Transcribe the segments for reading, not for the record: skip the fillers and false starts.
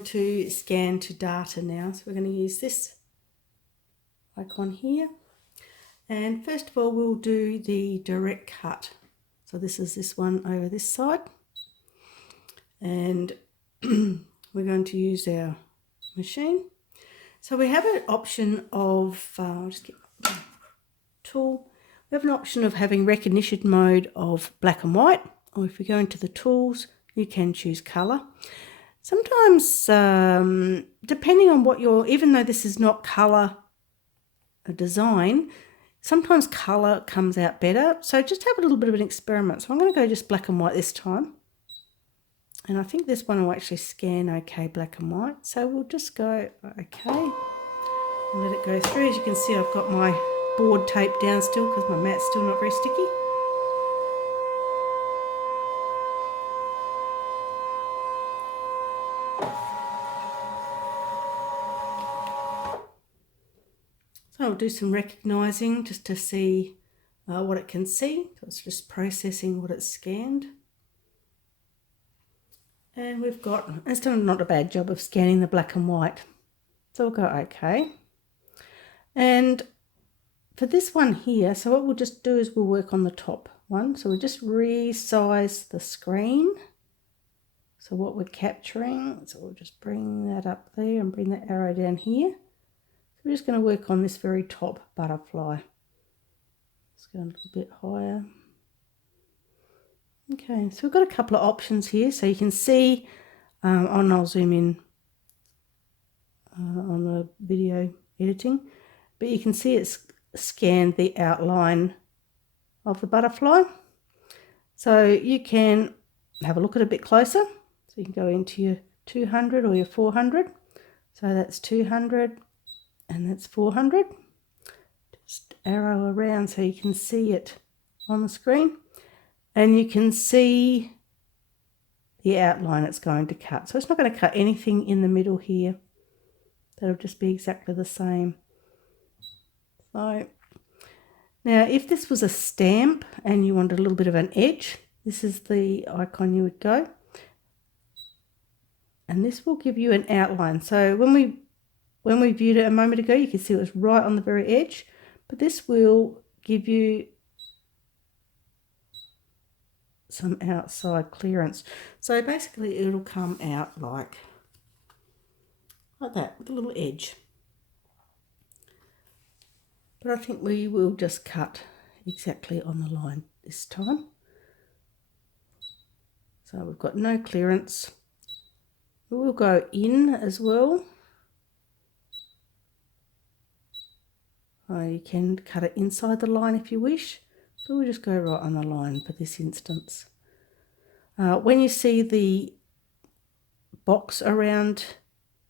going to scan to data now. So we're going to use this icon here. And first of all, we'll do the direct cut. So this is this one over this side. And we're going to use our machine. So we have an option of, I'll just get my tool. We have an option of having recognition mode of black and white, or if you go into the tools, you can choose colour. Sometimes, depending on what even though this is not colour design, sometimes colour comes out better. So just have a little bit of an experiment. So I'm going to go just black and white this time. And I think this one will actually scan okay black and white. So we'll just go okay and let it go through. As you can see, I've got my board taped down still because my mat's still not very sticky. So I'll do some recognising just to see what it can see. So it's just processing what it's scanned. And it's done not a bad job of scanning the black and white. So we'll go okay. And for this one here, so what we'll just do is we'll work on the top one. So we'll just resize the screen. So what we're capturing, so we'll just bring that up there and bring the arrow down here. So we're just going to work on this very top butterfly. Let's go a little bit higher. Okay, so we've got a couple of options here. So you can see, and I'll zoom in on the video editing, but you can see it's scanned the outline of the butterfly. So you can have a look at it a bit closer. So you can go into your 200 or your 400. So that's 200 and that's 400. Just arrow around so you can see it on the screen. And you can see the outline it's going to cut. So it's not going to cut anything in the middle here. That'll just be exactly the same. So now if this was a stamp and you wanted a little bit of an edge, this is the icon you would go. And this will give you an outline. So when we viewed it a moment ago, you can see it was right on the very edge. But this will give you some outside clearance. So basically it'll come out like that with a little edge. But I think we will just cut exactly on the line this time. So we've got no clearance. We will go in as well. You can cut it inside the line if you wish. So we'll just go right on the line for this instance. When you see the box around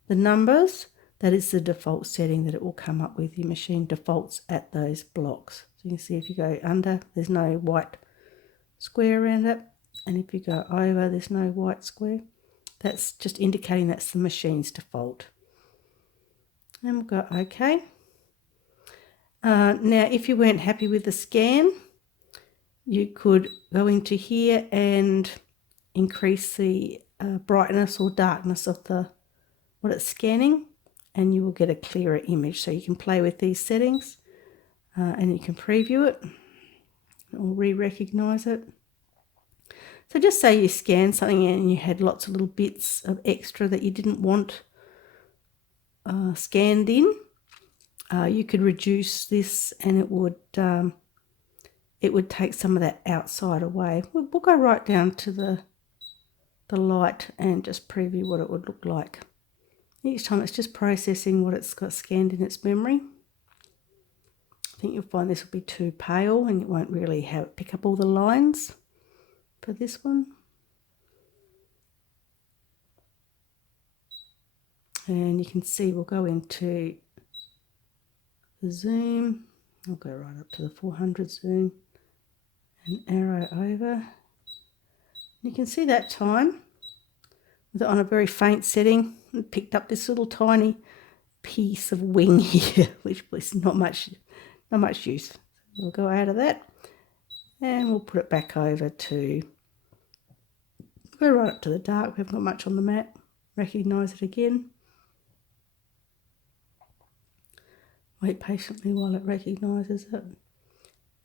the numbers, that is the default setting that it will come up with. Your machine defaults at those blocks. So you can see if you go under, there's no white square around it. And if you go over, there's no white square. That's just indicating that's the machine's default. And we'll go OK. Now, if you weren't happy with the scan, you could go into here and increase the brightness or darkness of what it's scanning, and you will get a clearer image. So you can play with these settings and you can preview it or re-recognize it. So just say you scanned something and you had lots of little bits of extra that you didn't want scanned in. You could reduce this and it would take some of that outside away. We'll go right down to the light and just preview what it would look like. Each time it's just processing what it's got scanned in its memory. I think you'll find this will be too pale and it won't really pick up all the lines for this one. And you can see we'll go into the zoom. I'll go right up to the 400 zoom and arrow over. You can see that time with it on a very faint setting, it picked up this little tiny piece of wing here, which was not much use. We'll go out of that and we'll put it back over to go right up to the dark. We haven't got much on the mat recognise it again. Wait patiently while it recognises it.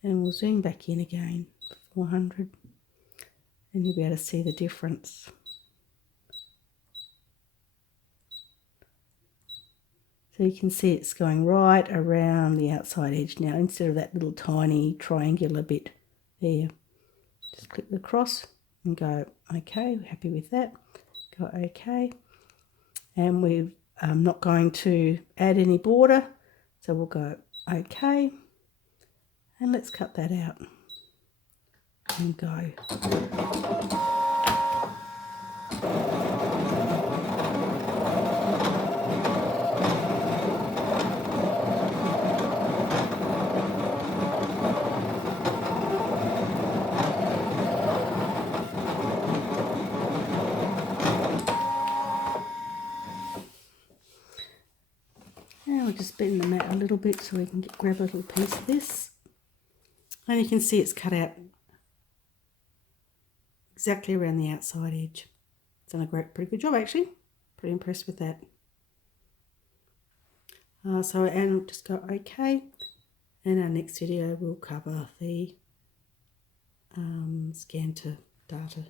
And we'll zoom back in again, 400, and you'll be able to see the difference. So you can see it's going right around the outside edge now, instead of that little tiny triangular bit there. Just click the cross and go OK, we're happy with that. Go OK. And we're not going to add any border, so we'll go OK. And let's cut that out and go. And we'll just bend them out a little bit so we can grab a little piece of this. And you can see it's cut out exactly around the outside edge. It's done a pretty good job actually. Pretty impressed with that. And just go OK. And our next video will cover the scan to data.